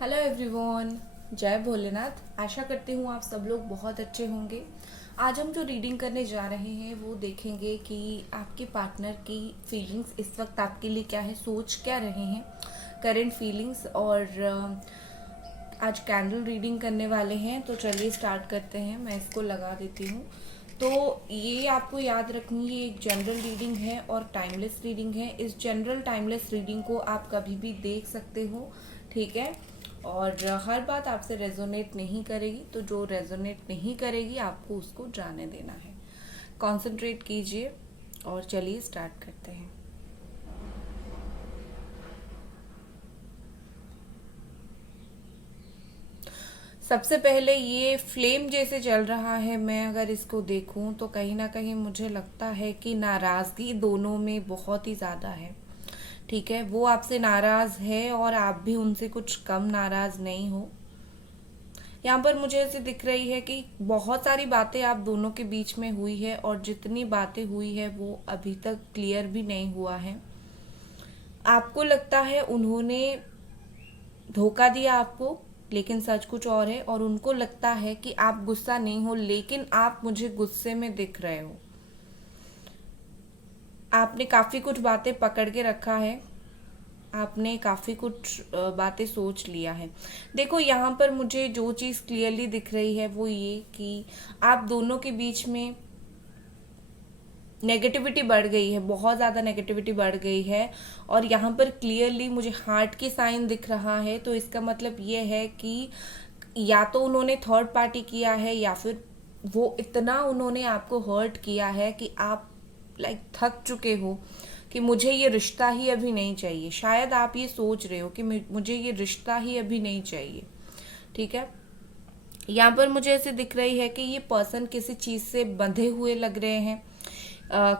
Hello everyone, जय भोलेनाथ। आशा करती हूँ आप सब लोग बहुत अच्छे होंगे। आज हम जो रीडिंग करने जा रहे हैं वो देखेंगे कि आपके पार्टनर की फीलिंग्स इस वक्त आपके लिए क्या है, सोच क्या रहे हैं, करंट फीलिंग्स। और आज कैंडल रीडिंग करने वाले हैं, तो चलिए स्टार्ट करते हैं। मैं इसको लगा देती हूँ। तो ये आपको याद रखनी, ये एक जनरल रीडिंग है और टाइमलेस रीडिंग है। इस जनरल टाइमलेस रीडिंग को आप कभी भी देख सकते हो, ठीक है। और हर बात आपसे रेजोनेट नहीं करेगी, तो जो रेजोनेट नहीं करेगी आपको उसको जाने देना है। कंसंट्रेट कीजिए और चलिए स्टार्ट करते हैं। सबसे पहले ये फ्लेम जैसे चल रहा है, मैं अगर इसको देखूं तो कहीं ना कहीं मुझे लगता है कि नाराज़गी दोनों में बहुत ही ज़्यादा है, ठीक है। वो आपसे नाराज़ है और आप भी उनसे कुछ कम नाराज़ नहीं हो। यहाँ पर मुझे ऐसे दिख रही है कि बहुत सारी बातें आप दोनों के बीच में हुई है और जितनी बातें हुई है वो अभी तक क्लियर भी नहीं हुआ है। आपको लगता है उन्होंने धोखा दिया आपको, लेकिन सच कुछ और है। और उनको लगता है कि आप गुस्सा नहीं हो, लेकिन आप मुझे गुस्से में दिख रहे हो। आपने काफ़ी कुछ बातें पकड़ के रखा है, आपने काफ़ी कुछ बातें सोच लिया है। देखो, यहाँ पर मुझे जो चीज़ क्लियरली दिख रही है वो ये कि आप दोनों के बीच में नेगेटिविटी बढ़ गई है, बहुत ज़्यादा नेगेटिविटी बढ़ गई है। और यहाँ पर क्लियरली मुझे हार्ट की साइन दिख रहा है, तो इसका मतलब ये है कि या तो उन्होंने थर्ड पार्टी किया है, या फिर वो इतना उन्होंने आपको हर्ट किया है कि आप लाइक थक चुके हो कि मुझे ये रिश्ता ही अभी नहीं चाहिए। शायद आप ये सोच रहे हो कि मुझे ये रिश्ता ही अभी नहीं चाहिए, ठीक है। यहाँ पर मुझे ऐसे दिख रही है कि ये पर्सन किसी चीज़ से बंधे हुए लग रहे हैं।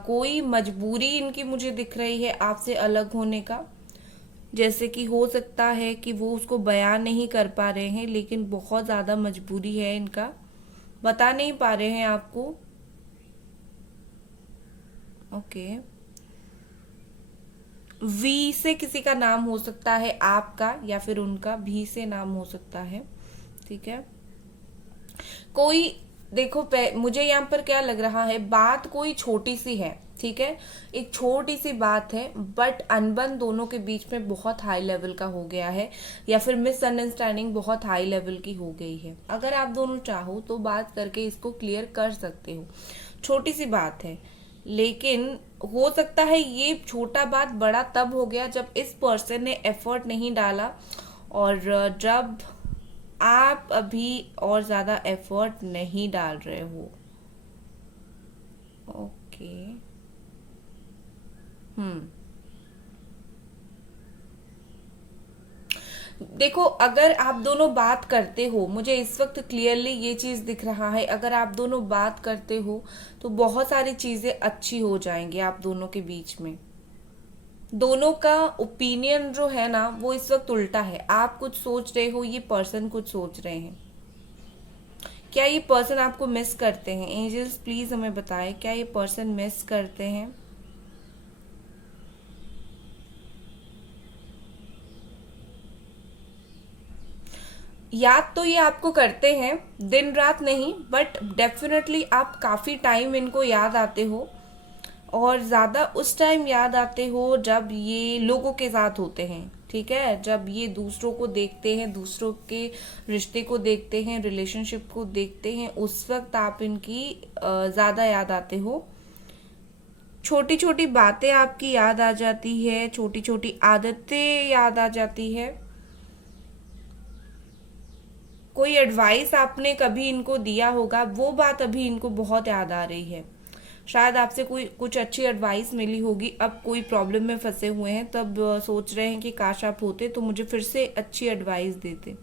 कोई मजबूरी इनकी मुझे दिख रही है आपसे अलग होने का। जैसे कि हो सकता है कि वो उसको बयान नहीं कर पा रहे हैं, लेकिन बहुत ज़्यादा मजबूरी है इनका, बता नहीं पा रहे हैं आपको। ओके। वी से किसी का नाम हो सकता है, आपका या फिर उनका भी से नाम हो सकता है, ठीक है। कोई, देखो मुझे यहाँ पर क्या लग रहा है, बात कोई छोटी सी है, ठीक है। एक छोटी सी बात है, बट अनबन दोनों के बीच में बहुत हाई लेवल का हो गया है, या फिर मिसअंडरस्टैंडिंग बहुत हाई लेवल की हो गई है। अगर आप दोनों चाहो तो बात करके इसको क्लियर कर सकते हो। छोटी सी बात है, लेकिन हो सकता है ये छोटा बात बड़ा तब हो गया जब इस पर्सन ने एफर्ट नहीं डाला, और जब आप अभी और ज़्यादा एफर्ट नहीं डाल रहे हो। ओके। हम्म। देखो, अगर आप दोनों बात करते हो, मुझे इस वक्त क्लियरली ये चीज़ दिख रहा है, अगर आप दोनों बात करते हो तो बहुत सारी चीज़ें अच्छी हो जाएंगी आप दोनों के बीच में। दोनों का ओपिनियन जो है ना वो इस वक्त उल्टा है। आप कुछ सोच रहे हो, ये पर्सन कुछ सोच रहे हैं। क्या ये पर्सन आपको मिस करते हैं? एंजल्स प्लीज हमें बताएं, क्या ये पर्सन मिस करते हैं? याद तो ये आपको करते हैं, दिन रात नहीं, बट डेफिनेटली आप काफ़ी टाइम इनको याद आते हो। और ज़्यादा उस टाइम याद आते हो जब ये लोगों के साथ होते हैं, ठीक है। जब ये दूसरों को देखते हैं, दूसरों के रिश्ते को देखते हैं, रिलेशनशिप को देखते हैं, उस वक्त आप इनकी ज़्यादा याद आते हो। छोटी छोटी बातें आपकी याद आ जाती है, छोटी छोटी आदतें याद आ जाती है। कोई एडवाइस आपने कभी इनको दिया होगा, वो बात अभी इनको बहुत याद आ रही है। शायद आपसे कोई कुछ अच्छी एडवाइस मिली होगी, अब कोई प्रॉब्लम में फंसे हुए हैं, तब सोच रहे हैं कि काश आप होते तो मुझे फिर से अच्छी एडवाइस देते।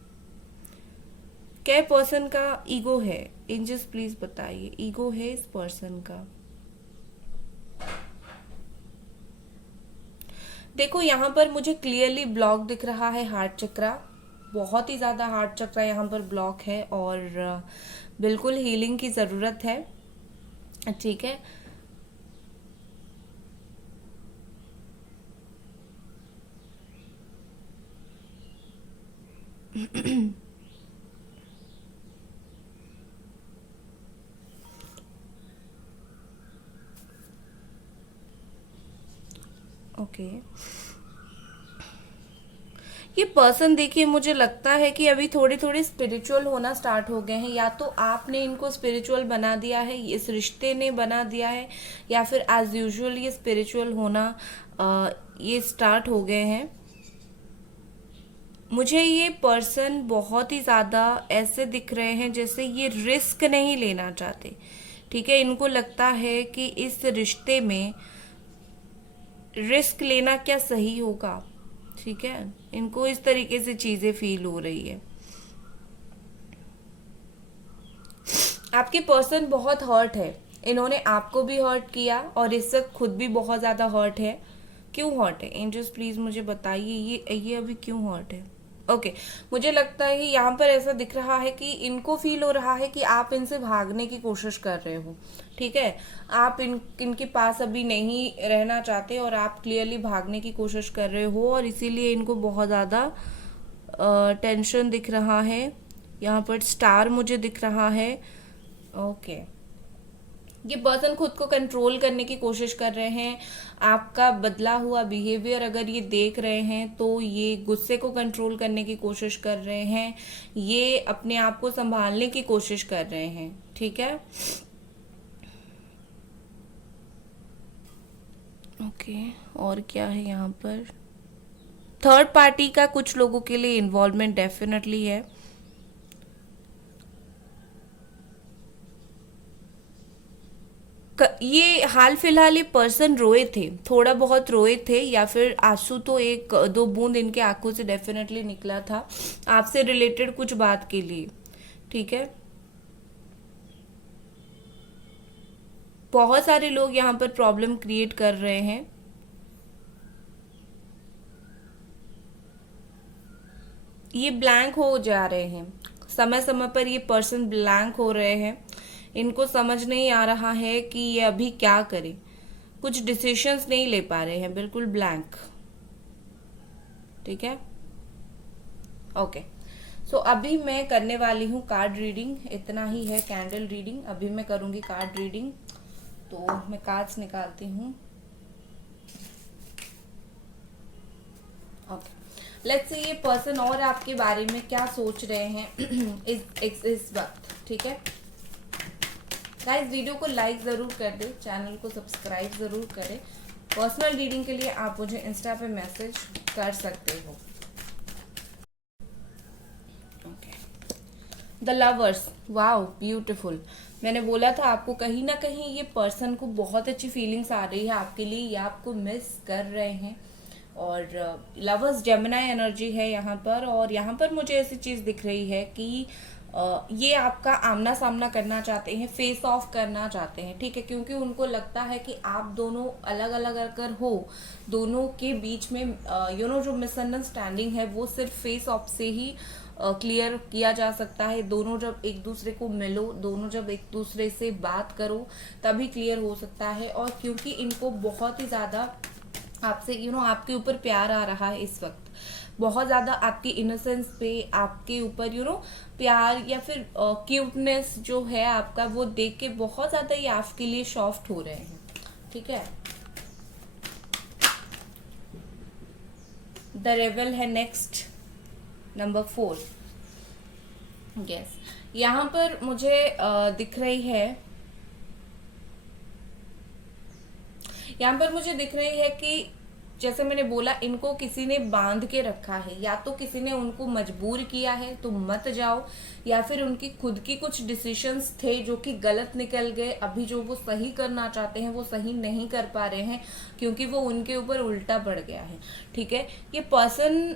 क्या पर्सन का ईगो है? एंजल्स प्लीज बताइए, ईगो है इस पर्सन का? देखो, यहाँ पर मुझे क्लियरली ब्लॉक दिख रहा है, हार्ट चक्रा। बहुत ही ज़्यादा हार्ट चक्रा यहाँ पर ब्लॉक है, और बिल्कुल हीलिंग की ज़रूरत है, ठीक है। ओके, ये पर्सन देखिए मुझे लगता है कि अभी थोड़े थोड़े स्पिरिचुअल होना स्टार्ट हो गए हैं। या तो आपने इनको स्पिरिचुअल बना दिया है, इस रिश्ते ने बना दिया है, या फिर एज यूजुअल ये स्पिरिचुअल होना ये स्टार्ट हो गए हैं। मुझे ये पर्सन बहुत ही ज़्यादा ऐसे दिख रहे हैं जैसे ये रिस्क नहीं लेना चाहते। ठीक है, इनको लगता है कि इस रिश्ते में रिस्क लेना क्या सही होगा। ठीक है, इनको इस तरीके से चीज़ें फील हो रही है। आपके पर्सन बहुत हर्ट है, इन्होंने आपको भी हर्ट किया और इस वक्त खुद भी बहुत ज़्यादा हर्ट है। क्यों हर्ट है एंजल्स, प्लीज़ मुझे बताइए ये अभी क्यों हर्ट है। ओके, मुझे लगता है कि यहाँ पर ऐसा दिख रहा है कि इनको फील हो रहा है कि आप इनसे भागने की कोशिश कर रहे हो। ठीक है, आप इनके पास अभी नहीं रहना चाहते और आप क्लियरली भागने की कोशिश कर रहे हो, और इसीलिए इनको बहुत ज़्यादा टेंशन दिख रहा है। यहाँ पर स्टार मुझे दिख रहा है। ओके, ये पर्सन खुद को कंट्रोल करने की कोशिश कर रहे हैं। आपका बदला हुआ बिहेवियर अगर ये देख रहे हैं तो ये गुस्से को कंट्रोल करने की कोशिश कर रहे हैं, ये अपने आप को संभालने की कोशिश कर रहे हैं। ठीक है, ओके, और क्या है यहाँ पर। थर्ड पार्टी का कुछ लोगों के लिए इन्वॉल्वमेंट डेफिनेटली है। ये हाल फिलहाल ये पर्सन रोए थे, थोड़ा बहुत रोए थे, या फिर आंसू तो एक दो बूंद इनके आंखों से डेफिनेटली निकला था आपसे रिलेटेड कुछ बात के लिए। ठीक है, बहुत सारे लोग यहाँ पर प्रॉब्लम क्रिएट कर रहे हैं। ये ब्लैंक हो जा रहे हैं, समय समय पर ये पर्सन ब्लैंक हो रहे हैं। इनको समझ नहीं आ रहा है कि ये अभी क्या करे, कुछ डिसीशंस नहीं ले पा रहे हैं, बिल्कुल ब्लैंक। ठीक है, ओके, सो अभी मैं करने वाली हूँ कार्ड रीडिंग। इतना ही है कैंडल रीडिंग, अभी मैं करूँगी कार्ड रीडिंग। तो मैं कार्ड्स निकालती हूँ। ओके, लेट्स सी ये पर्सन और आपके बारे में क्या सोच रहे हैं इस वक्त। ठीक है गाइस, वीडियो को लाइक ज़रूर कर दे, चैनल को सब्सक्राइब ज़रूर करें। पर्सनल रीडिंग के लिए आप मुझे इंस्टा पे मैसेज कर सकते हो। Okay, the lovers, wow beautiful. मैंने बोला था आपको कहीं ना कहीं ये पर्सन को बहुत अच्छी फीलिंग्स आ रही है आपके लिए, या आपको मिस कर रहे हैं। और लवर्स जेमिनाई एनर्जी है यहाँ पर, और यहाँ पर मुझे ऐसी चीज़ दिख रही है कि ये आपका आमना सामना करना चाहते हैं, फेस ऑफ करना चाहते हैं। ठीक है, क्योंकि उनको लगता है कि आप दोनों अलग अलग अगर हो, दोनों के बीच में जो मिसअंडरस्टैंडिंग है वो सिर्फ फेस ऑफ से ही क्लियर किया जा सकता है। दोनों जब एक दूसरे को मिलो, दोनों जब एक दूसरे से बात करो, तभी क्लियर हो सकता है। और क्योंकि इनको बहुत ही ज़्यादा आपसे आपके ऊपर प्यार आ रहा है इस वक्त, बहुत ज़्यादा आपकी इनोसेंस पे, आपके ऊपर प्यार या फिर क्यूटनेस जो है आपका, वो देख के बहुत ज़्यादा ये आपके लिए सॉफ्ट हो रहे हैं। ठीक है, द रेबल है नेक्स्ट, नंबर 4। यस, यहाँ पर मुझे दिख रही है, यहाँ पर मुझे दिख रही है कि जैसे मैंने बोला, इनको किसी ने बांध के रखा है, या तो किसी ने उनको मजबूर किया है तो मत जाओ, या फिर उनकी खुद की कुछ डिसीजंस थे जो कि गलत निकल गए। अभी जो वो सही करना चाहते हैं वो सही नहीं कर पा रहे हैं, क्योंकि वो उनके ऊपर उल्टा पड़ गया है। ठीक है, ये पर्सन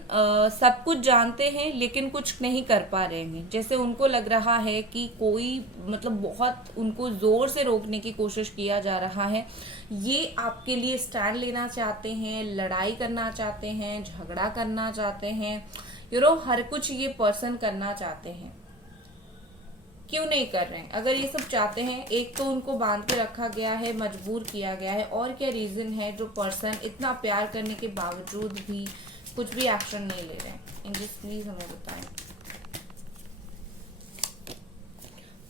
सब कुछ जानते हैं लेकिन कुछ नहीं कर पा रहे हैं। जैसे उनको लग रहा है कि कोई बहुत उनको जोर से रोकने की कोशिश किया जा रहा है। ये आपके लिए स्टैंड लेना चाहते हैं, लड़ाई करना चाहते हैं, झगड़ा करना चाहते हैं, हर कुछ ये पर्सन करना चाहते हैं। क्यों नहीं कर रहे हैं? अगर ये सब चाहते हैं, एक तो उनको बांध के रखा गया है, मजबूर किया गया है, और क्या रीजन है जो पर्सन इतना प्यार करने के बावजूद भी कुछ भी एक्शन नहीं ले रहे हैं? इंग्लिश प्लीज हमें बताएं।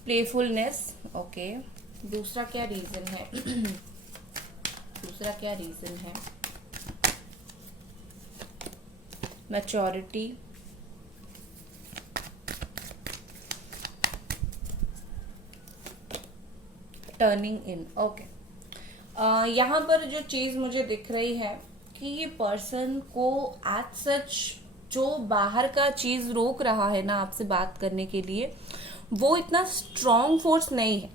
Playfulness, okay. दूसरा क्या रीजन है? दूसरा क्या रीजन है? मैच्योरिटी, टर्निंग इन, ओके। यहाँ पर जो चीज मुझे दिख रही है कि ये पर्सन को एज सच जो बाहर का चीज रोक रहा है ना आपसे बात करने के लिए, वो इतना स्ट्रॉन्ग फोर्स नहीं है,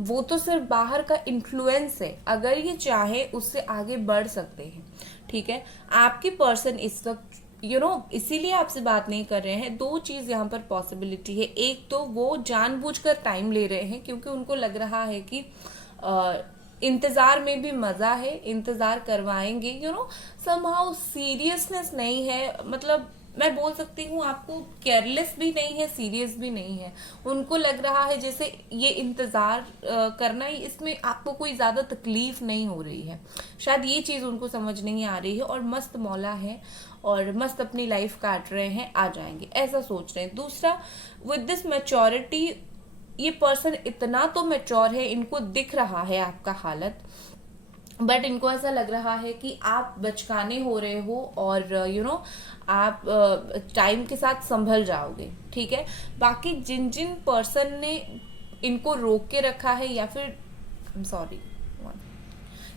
वो तो सिर्फ बाहर का इन्फ्लुएंस है। अगर ये चाहे उससे आगे बढ़ सकते हैं, ठीक है। आपकी पर्सन इस वक्त इसीलिए आपसे बात नहीं कर रहे हैं। दो चीज यहाँ पर पॉसिबिलिटी है। एक तो वो जानबूझकर टाइम ले रहे हैं क्योंकि उनको लग रहा है कि इंतजार में भी मजा है, इंतजार करवाएंगे, समहाउ सीरियसनेस नहीं है। मतलब मैं बोल सकती हूँ आपको, केयरलेस भी नहीं है, सीरियस भी नहीं है। उनको लग रहा है जैसे ये इंतजार करना ही, इसमें आपको कोई ज्यादा तकलीफ नहीं हो रही है। शायद ये चीज उनको समझ नहीं आ रही है और मस्त मौला है और मस्त अपनी लाइफ काट रहे हैं, आ जाएंगे ऐसा सोच रहे हैं। दूसरा, विद दिस मैच्योरिटी, ये पर्सन इतना तो मैच्योर है, इनको दिख रहा है आपका हालत, बट इनको ऐसा लग रहा है कि आप बचकाने हो रहे हो और आप टाइम के साथ संभल जाओगे, ठीक है। बाकी जिन जिन पर्सन ने इनको रोक के रखा है या फिर सॉरी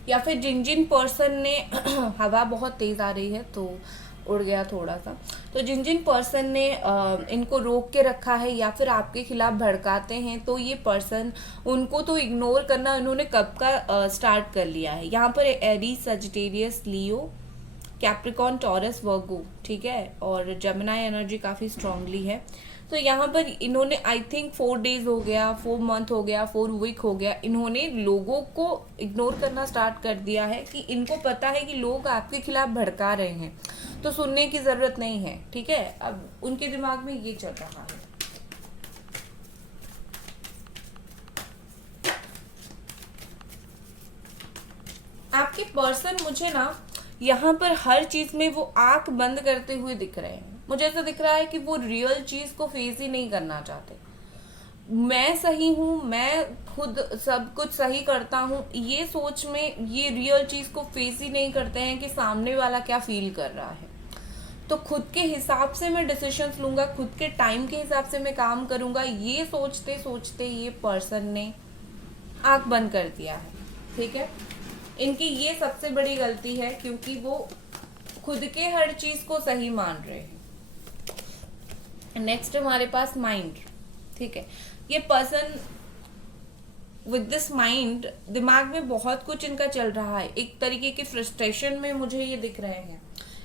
या फिर जिन जिन पर्सन ने हवा बहुत तेज आ रही है तो उड़ गया थोड़ा सा, तो जिन जिन पर्सन ने इनको रोक के रखा है या फिर आपके खिलाफ भड़काते हैं, तो ये पर्सन, उनको तो इग्नोर करना इन्होंने कब का स्टार्ट कर लिया है। यहाँ पर एरीज, सजिटेरियस, लियो, कैप्रिकॉन, टॉरस, वर्गो, ठीक है, और जेमिनाई एनर्जी काफी स्ट्रांगली है। तो यहाँ पर इन्होंने आई थिंक 4 डेज हो गया, 4 मंथ हो गया, 4 वीक हो गया, इन्होंने लोगों को इग्नोर करना स्टार्ट कर दिया है कि इनको पता है कि लोग आपके खिलाफ भड़का रहे हैं, तो सुनने की जरूरत नहीं है, ठीक है। अब उनके दिमाग में ये चल रहा है। आपके पर्सन मुझे ना यहाँ पर हर चीज में वो आंख बंद करते हुए दिख रहे हैं। मुझे ऐसा दिख रहा है कि वो रियल चीज को फेस ही नहीं करना चाहते। मैं सही हूँ, मैं खुद सब कुछ सही करता हूँ, ये सोच में ये रियल चीज को फेस ही नहीं करते हैं कि सामने वाला क्या फील कर रहा है। तो खुद के हिसाब से मैं डिसीजंस लूंगा, खुद के टाइम के हिसाब से मैं काम करूंगा, ये सोचते सोचते ये पर्सन ने आंख बंद कर दिया है, ठीक है। इनकी ये सबसे बड़ी गलती है क्योंकि वो खुद के हर चीज को सही मान रहे हैं। नेक्स्ट हमारे पास माइंड, ठीक है। ये पर्सन विद दिस माइंड, दिमाग में बहुत कुछ इनका चल रहा है, एक तरीके के फ्रस्ट्रेशन में मुझे ये दिख रहे हैं।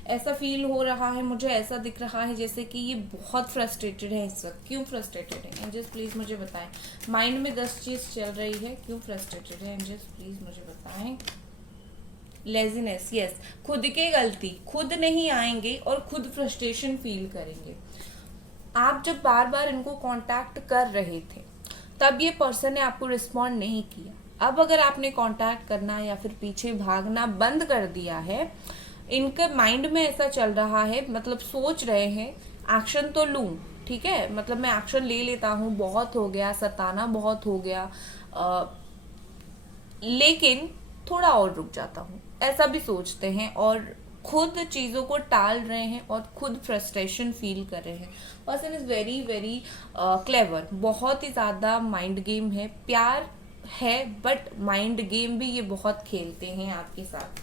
ऐसा फील हो रहा है, मुझे ऐसा दिख रहा है जैसे कि ये बहुत फ्रस्ट्रेटेड है इस वक्त। क्यों फ्रस्ट्रेटेड है एंजल्स प्लीज मुझे बताएं। माइंड में 10 चीज चल रही है, क्यों फ्रस्ट्रेटेड है एंजल्स प्लीज मुझे बताएं। लेजीनेस, यस, खुद की गलती, खुद नहीं आएंगे और खुद फ्रस्ट्रेशन फील करेंगे। आप जब बार बार इनको कांटेक्ट कर रहे थे तब ये पर्सन ने आपको रिस्पॉन्ड नहीं किया। अब अगर आपने कांटेक्ट करना या फिर पीछे भागना बंद कर दिया है, इनके माइंड में ऐसा चल रहा है, मतलब सोच रहे हैं एक्शन तो लूं, ठीक है, मतलब मैं एक्शन ले लेता हूं, बहुत हो गया, सताना बहुत हो गया, लेकिन थोड़ा और रुक जाता हूं, ऐसा भी सोचते हैं और खुद चीजों को टाल रहे हैं और खुद फ्रस्ट्रेशन फील कर रहे हैं। Person is very very clever, बहुत ही ज्यादा माइंड गेम है, प्यार है बट माइंड गेम भी ये बहुत खेलते हैं आपके साथ।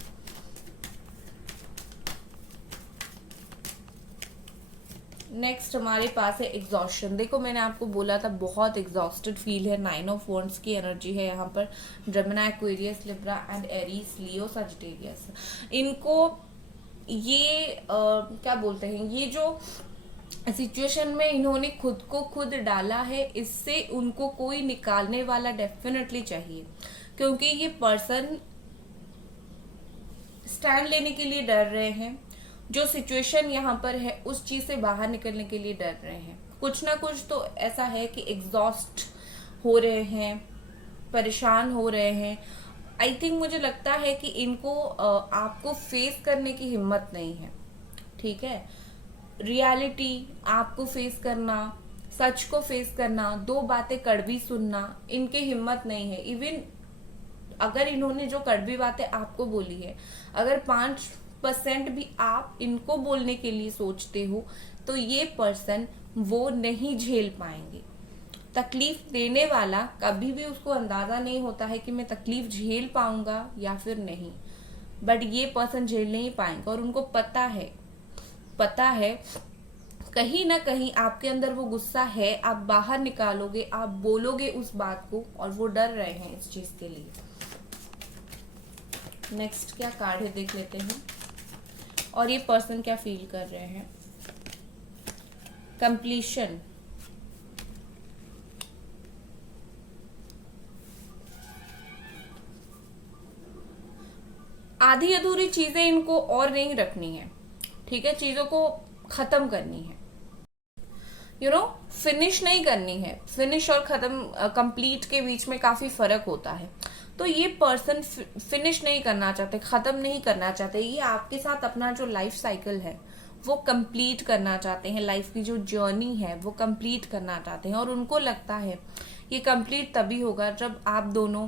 नेक्स्ट हमारे पास है एग्जॉस्शन। देखो मैंने आपको बोला था बहुत एग्जॉस्टेड फील है। 9 ऑफ वॉन्ड्स की एनर्जी है यहाँ पर। Gemini, Aquarius, Libra and Aries, Leo, Sagittarius. इनको ये क्या बोलते हैं, ये जो सिचुएशन में इन्होंने खुद को खुद डाला है, इससे उनको कोई निकालने वाला डेफिनेटली चाहिए, क्योंकि ये पर्सन स्टैंड लेने के लिए डर रहे हैं। जो सिचुएशन यहाँ पर है उस चीज से बाहर निकलने के लिए डर रहे हैं। कुछ ना कुछ तो ऐसा है कि एग्जॉस्ट हो रहे हैं, परेशान हो रहे हैं। आई थिंक मुझे लगता है कि इनको आपको फेस करने की हिम्मत नहीं है, ठीक है। रियलिटी आपको फेस करना, सच को फेस करना, दो बातें कड़वी सुनना, इनकी हिम्मत नहीं है। इवन अगर इन्होंने जो कड़वी बातें आपको बोली है, अगर 5% भी आप इनको बोलने के लिए सोचते हो तो ये पर्सन वो नहीं झेल पाएंगे। तकलीफ देने वाला कभी भी उसको अंदाजा नहीं होता है कि मैं तकलीफ झेल पाऊंगा या फिर नहीं, बट ये पर्सन झेल नहीं पाएंगे। और उनको पता है कहीं ना कहीं आपके अंदर वो गुस्सा है, आप बाहर निकालोगे, आप बोलोगे उस बात को, और वो डर रहे हैं इस चीज के लिए। नेक्स्ट क्या कार्ड है देख लेते हैं, और ये पर्सन क्या फील कर रहे हैं। कंप्लीशन, आधी अधूरी चीजें इनको और नहीं रखनी है, ठीक है, चीजों को खत्म करनी है, फिनिश नहीं करनी है। फिनिश और खत्म, कंप्लीट के बीच में काफी फर्क होता है। तो ये पर्सन फिनिश नहीं करना चाहते, खत्म नहीं करना चाहते, ये आपके साथ अपना जो लाइफ साइकिल है वो कंप्लीट करना चाहते हैं, लाइफ की जो जर्नी है वो कंप्लीट करना चाहते हैं। और उनको लगता है ये कंप्लीट तभी होगा जब आप दोनों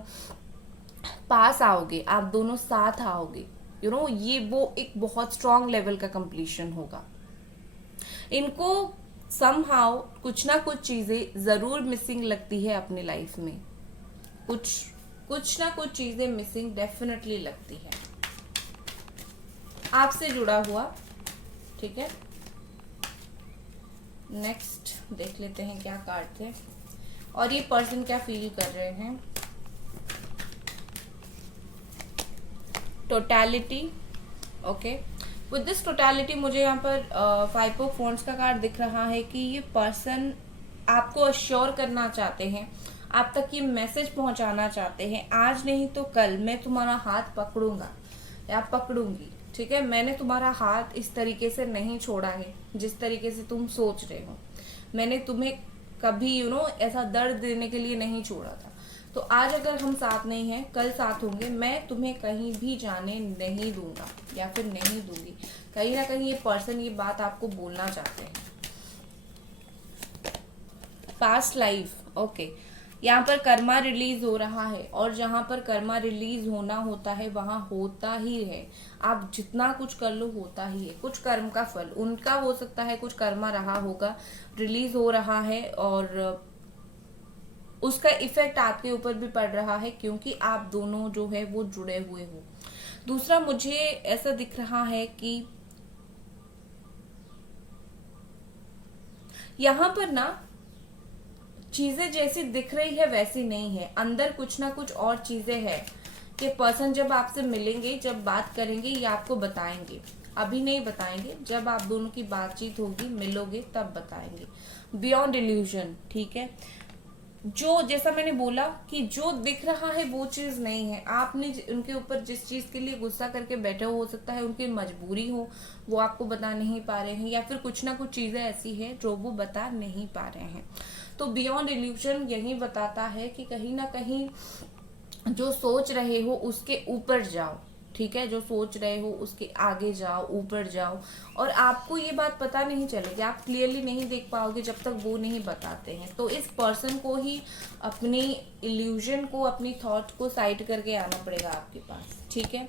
पास आओगे, आप दोनों साथ आओगे, ये वो एक बहुत स्ट्रांग लेवल का कंप्लीशन होगा। इनको समहाउ कुछ ना कुछ चीजें जरूर मिसिंग लगती है अपनी लाइफ में, कुछ ना कुछ चीजें मिसिंग डेफिनेटली लगती है आपसे जुड़ा हुआ, ठीक है। नेक्स्ट देख लेते हैं क्या कार्ड थे, और ये पर्सन क्या फील कर रहे हैं। Totality, okay. With this totality मुझे यहाँ पर 5 ऑफ वॉन्ड्स का कार्ड दिख रहा है कि ये पर्सन आपको अश्योर करना चाहते हैं, आप तक ये मैसेज पहुंचाना चाहते हैं, आज नहीं तो कल मैं तुम्हारा हाथ पकड़ूंगा या पकड़ूंगी, ठीक है। मैंने तुम्हारा हाथ इस तरीके से नहीं छोड़ा है जिस तरीके से तुम सोच रहे हो। मैंने तुम्हें कभी ऐसा दर्द देने के लिए नहीं छोड़ा था। तो आज अगर हम साथ नहीं हैं, कल साथ होंगे। मैं तुम्हें कहीं भी जाने नहीं दूंगा या फिर नहीं दूंगी। कहीं ना कहीं ये पर्सन ये बात आपको बोलना चाहते हैं। Past life, okay. यहाँ पर कर्मा रिलीज हो रहा है, और जहां पर कर्मा रिलीज होना होता है वहां होता ही है। आप जितना कुछ कर लो होता ही है। कुछ कर्म का फल उनका हो सकता है, कुछ कर्मा रहा होगा, रिलीज हो रहा है, और उसका इफेक्ट आपके ऊपर भी पड़ रहा है क्योंकि आप दोनों जो है वो जुड़े हुए हो। दूसरा मुझे ऐसा दिख रहा है कि यहां पर ना चीजें जैसी दिख रही है वैसी नहीं है, अंदर कुछ ना कुछ और चीजें हैं कि पर्सन जब आपसे मिलेंगे, जब बात करेंगे, ये आपको बताएंगे। अभी नहीं बताएंगे, जब आप दोनों की बातचीत होगी, मिलोगे तब बताएंगे। बियॉन्ड इल्यूजन, ठीक है। जो जैसा मैंने बोला कि जो दिख रहा है वो चीज नहीं है। आपने उनके ऊपर जिस चीज के लिए गुस्सा करके बैठे हो सकता है उनकी मजबूरी हो, वो आपको बता नहीं पा रहे हैं, या फिर कुछ ना कुछ चीजें ऐसी है जो वो बता नहीं पा रहे हैं। तो बियॉन्ड इल्यूजन यही बताता है कि कहीं ना कहीं जो सोच रहे हो उसके ऊपर जाओ, ठीक है। जो सोच रहे हो उसके आगे जाओ, ऊपर जाओ, और आपको ये बात पता नहीं चलेगी, आप क्लियरली नहीं देख पाओगे जब तक वो नहीं बताते हैं। तो इस पर्सन को ही अपनी इल्यूजन को, अपनी थॉट को साइड करके आना पड़ेगा आपके पास, ठीक है।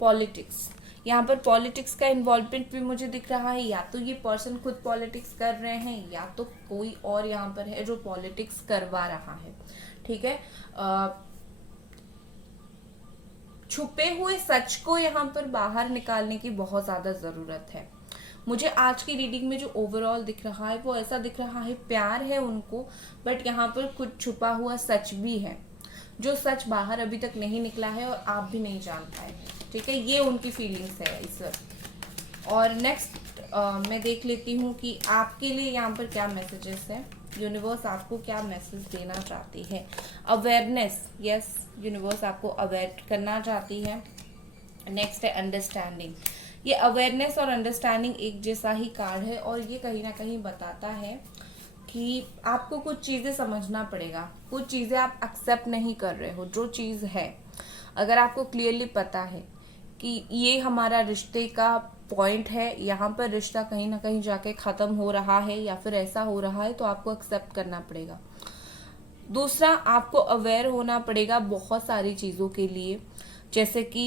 पॉलिटिक्स, यहाँ पर पॉलिटिक्स का इन्वॉल्वमेंट भी मुझे दिख रहा है। या तो ये पर्सन खुद पॉलिटिक्स कर रहे हैं, या तो कोई और यहाँ पर है जो पॉलिटिक्स करवा रहा है, ठीक है। छुपे हुए सच को यहाँ पर बाहर निकालने की बहुत ज्यादा जरूरत है। मुझे आज की रीडिंग में जो ओवरऑल दिख रहा है वो ऐसा दिख रहा है, प्यार है उनको, बट यहाँ पर कुछ छुपा हुआ सच भी है, जो सच बाहर अभी तक नहीं निकला है और आप भी नहीं जान पाए, ठीक है। ये उनकी फीलिंग्स है इस वक्त। और नेक्स्ट मैं देख लेती हूँ कि आपके लिए यहाँ पर क्या मैसेजेस है। यूनिवर्स आपको क्या मैसेज देना चाहती है। अवेयरनेस, यस, यूनिवर्स आपको अवेयर करना चाहती है। नेक्स्ट है अंडरस्टैंडिंग। ये अवेयरनेस और अंडरस्टैंडिंग एक जैसा ही कार्ड है, और ये कहीं ना कहीं बताता है कि आपको कुछ चीजें समझना पड़ेगा, कुछ चीजें आप एक्सेप्ट नहीं कर रहे हो। जो चीज है, अगर आपको क्लियरली पता है कि ये हमारा रिश्ते का पॉइंट है, यहाँ पर रिश्ता कहीं ना कहीं जाके ख़त्म हो रहा है या फिर ऐसा हो रहा है, तो आपको एक्सेप्ट करना पड़ेगा। दूसरा, आपको अवेयर होना पड़ेगा बहुत सारी चीज़ों के लिए, जैसे कि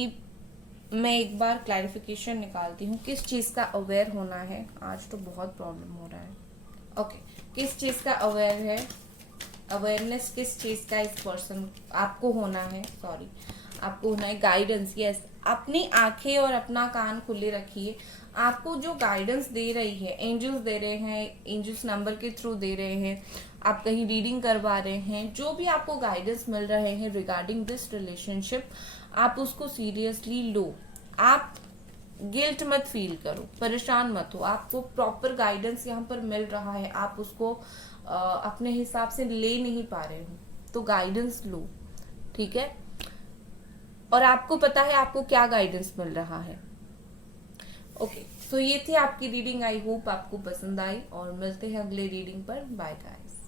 मैं एक बार क्लैरिफिकेशन निकालती हूँ किस चीज़ का अवेयर होना है। आज तो बहुत प्रॉब्लम हो रहा है। ओके, किस चीज़ का अवेयर है, अवेयरनेस किस चीज़ का इस पर्सन आपको होना है, सॉरी आपको होना है गाइडेंस। यस, अपनी आंखें और अपना कान खुले रखिए। आपको जो गाइडेंस दे रही है, एंजल्स दे रहे हैं, एंजल्स नंबर के थ्रू दे रहे हैं, आप कहीं रीडिंग करवा रहे हैं, जो भी आपको गाइडेंस मिल रहे हैं रिगार्डिंग दिस रिलेशनशिप, आप उसको सीरियसली लो। आप गिल्ट मत फील करो, परेशान मत हो, आपको प्रॉपर गाइडेंस यहाँ पर मिल रहा है, आप उसको अपने हिसाब से ले नहीं पा रहे हो, तो गाइडेंस लो, ठीक है। और आपको पता है आपको क्या गाइडेंस मिल रहा है। ओके, सो ये थी आपकी रीडिंग। आई होप आपको पसंद आई और मिलते हैं अगले रीडिंग पर। Bye guys.